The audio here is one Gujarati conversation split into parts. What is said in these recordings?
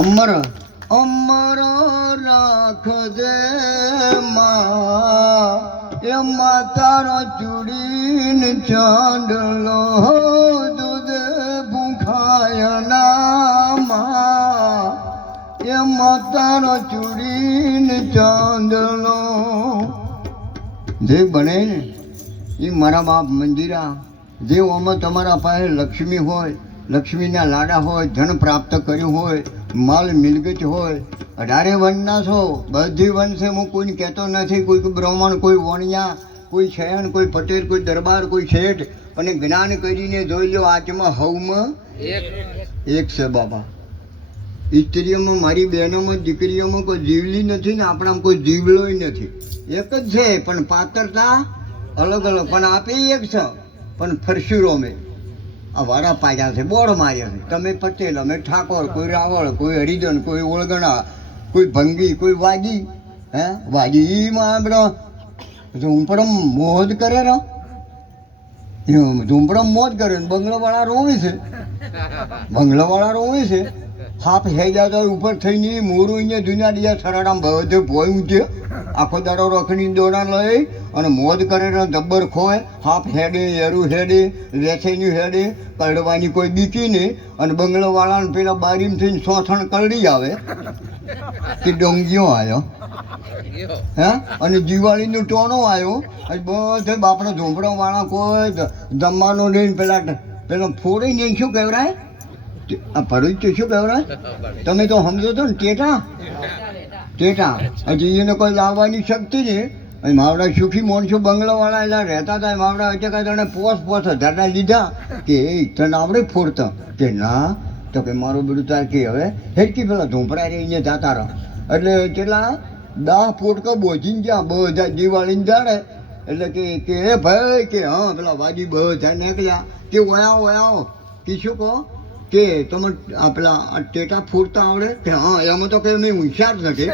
અમર અમર રાખજે માં એ માતારો ચૂડીન ચાંદલો દૂધ ભૂખાય માં એ માતારો ચૂડીન ચાંદલો જે બને ને એ મારા બાપ મંદિરા જે ઓમાં તમારા પાસે લક્ષ્મી હોય, લક્ષ્મીના લાડા હોય, ધન પ્રાપ્ત કર્યું હોય, માલ મિલકત હોય, 18 વનના છો, બધી વન છે. હું કોઈને કહેતો નથી, કોઈ બ્રાહ્મણ, કોઈ વણિયા, કોઈ શયન, કોઈ પટેલ, કોઈ દરબાર, કોઈ શેઠ, અને જ્ઞાન કરીને જોઈ લો આચમાં હવમાં એક છે બાબા. સ્ત્રીઓમાં, મારી બહેનોમાં, દીકરીઓમાં કોઈ જીવલી નથી ને આપણામાં કોઈ જીવલોય નથી. એક જ છે, પણ પાત્રતા અલગ અલગ, પણ આપે એક છે, પણ ફરશું અમે આ વારા પાડ્યા છે, બોર્ડ માર્યા છે. તમે પટેલ, અમે ઠાકોર, કોઈ રાવળ, કોઈ હરિજન, કોઈ ઓળગણા, કોઈ ભંગી, કોઈ વાજી. વાજીમાં બધો ઝૂંપડમ મોજ કરે ને, ઝૂંપડમ મોજ કરે ને બંગલાવાળા રોવે છે, બંગલાવાળા રોવે છે. હાફ હેજા તો ઉપર થઈને મોરું અહીંયા જૂના દિયા સરાડામ બધે ભોયું છે. આખો દાડો રખડી દોડા લઈ અને મોજ કરે ને જબ્બર ખોય. હાફ હેડે, એરું હેડે, વેસેન્યું હેડે, કરડવાની કોઈ બીકી નહીં. અને બંગલાવાળાને પેલા બારીમ થઈને સોથણ કરડી આવે કે ડોંગીઓ આવ્યો, હે, અને દિવાળીનો ટોણો આવ્યો. બધે બાપડા ઝૂંપડાવાળા કોઈ જમવાનું લઈને પેલા ફોડીને શું કહેવાય, આ ભરૂચ તો શું કહેવાય, તમે તો સમજો છો ને, ટેટા ટેટા. હજી એને કોઈ લાવવાની શક્તિ નહીં. અને માવડા સુખી માણસો બંગલાવાળા એલા રહેતા હતા. માવડા એટલે કાંઈ તને પોસ 1000 લીધા કે એ તને આવડે ફોડતા કે ના, તો કે મારું બધું તાર કે હવે હેટકી પેલા ઝૂંપડા રે અહીંયા જાતા રહો. એટલે કેટલા 10 ફોટકા બોજીને ગયા બધા દિવાળીને જાડે. એટલે કે એ ભાઈ કે હા પેલા વાજી બધા નીકળ્યા કે ઓયાઓ કે શું કહો કે તમે આ પેલા ટેટા ફૂટતા આવડે કે હા, એમાં તો કંઈ મેં હોશિયાર નથી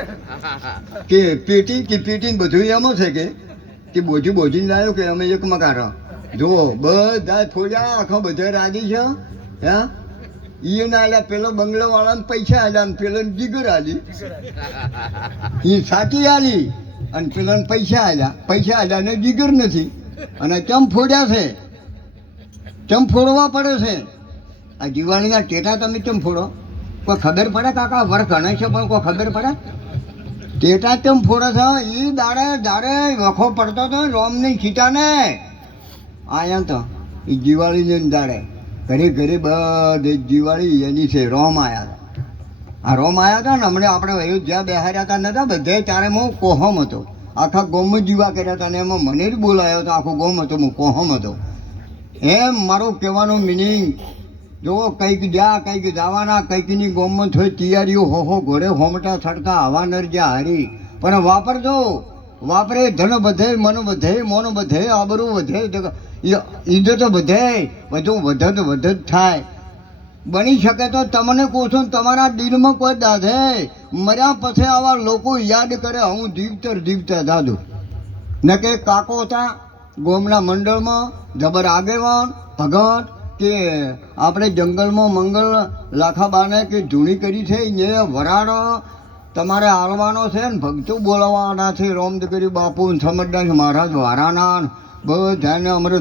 કે પેટી બધું એમાં છે કે બોજીને લાવ્યો કે અમે એક મકાર જુઓ બધા ફોડ્યા, આખો બધા રાજી છે. હે એ ના આલ્યા, પેલો બંગલાવાળાને પૈસા આલ્યા અને પેલો જીગર આલી, એ સાચી આલી અને પેલાને પૈસા આલ્યા ને જીગર નથી. અને ચમ ફોડ્યા છે, ચમ ફોડવા પડે છે. આ દિવાળીના ટેટા તમે કેમ ફોડો? કોઈ ખબર પડે કાકા? વર ગણે છે પણ કોઈ ખબર પડે? ટેટા કેમ ફોડે છે? એ દાડે વખો પડતો હતો રોમની ખીચાને આયા તો એ દિવાળીની દાડે ઘરે બધે દિવાળી એની છે. રોમ આવ્યા હતા. આ રોમ આવ્યા હતા ને હમણાં આપણે અયોધ્યા બેહાર્યા હતા નતા બધે, ત્યારે હું કોહમ હતો. આખા ગોમમાં જીવા કર્યા હતા ને એમાં મને જ બોલાયો હતો. આખો ગોમ હતો, હું કોહમ હતો. એમ મારું કહેવાનું મિનિંગ જો કંઈક જ્યાં કંઈક જવાના, કંઈકની ગોમમાં થોડી તૈયારીઓ હો ઘોડે હોમટા છડકા હવા નરજા હારી. પણ વાપરજો, વાપરે ધન વધે, મન વધે, મોન વધે, આબરૂ વધે, ઈજ્જત વધે, બધું વધત જ થાય. બની શકે તો તમને કહું છું, તમારા દિલમાં કોઈ દાદે મર્યા પછી આવા લોકો યાદ કરે હું જીવતર દાદુ ને કે કાકો હતા ગોમના મંડળમાં જબર આગેવાન ભગત કે આપણે જંગલમાં મંગલ લાખાબાને કે ધૂણી કરી છે એ વરાળો તમારે હાલવાનો છે ને ભક્તો બોલાવવાના છે. રોમદગરી બાપુ સમજદાસ મહારાજ વારાના બધાને અમારે